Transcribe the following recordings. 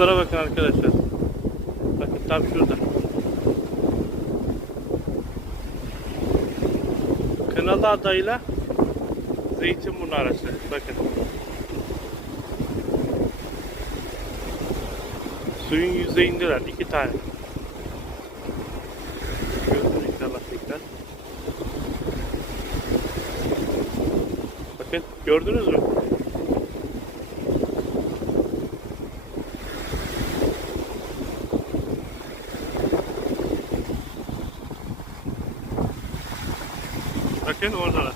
Yunuslara bakın arkadaşlar. Bakın tam şurada. Kınalı adayla Zeytinburnu arası. Bakın. Suyun yüzeyindeler. iki tane. Görün inşallah tekrar. Bakın gördünüz mü? Bakın oradalar.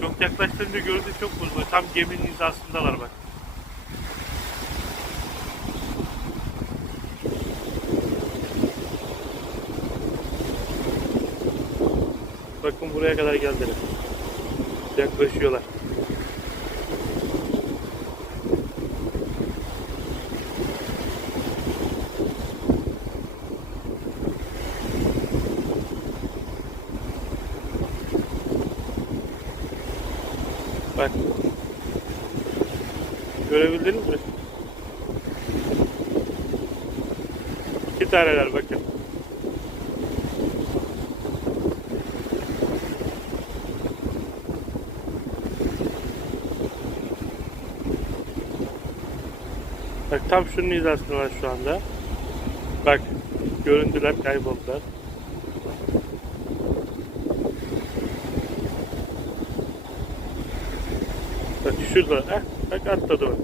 Çok yaklaştığında görüntü çok bozuluyor. Tam geminin hizasındalar bak. Bakın buraya kadar geldiler. Yaklaşıyorlar. Bak. Görebildiniz mi? İki taneler bakın. Bak tam şunun hizasında var şu anda. Bak göründüler kayboldular. Şurada. Heh, bak atladı bak.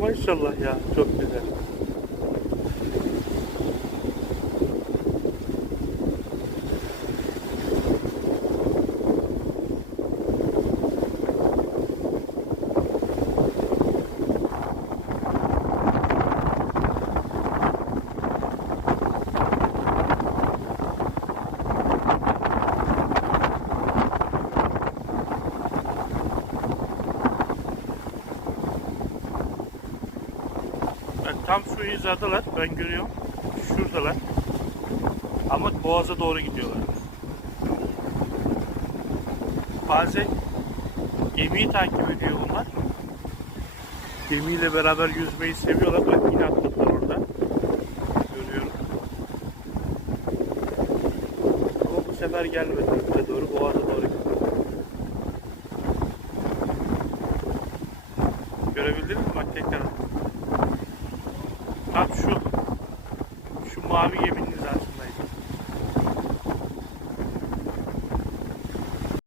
Maşallah ya çok güzel. Bak tam şu hizadalar. Ben görüyorum. Şuradalar. Ama boğaza doğru gidiyorlar. Bazen gemiyi takip ediyor bunlar. Gemiyle beraber yüzmeyi seviyorlar. Bak yine atladılar orada. Görüyorum. Ama bu sefer gelmedi bize doğru. Boğaza doğru gidiyor. Görebildiniz mi? Bak tekrar. Şu mavi geminin hizasındayız.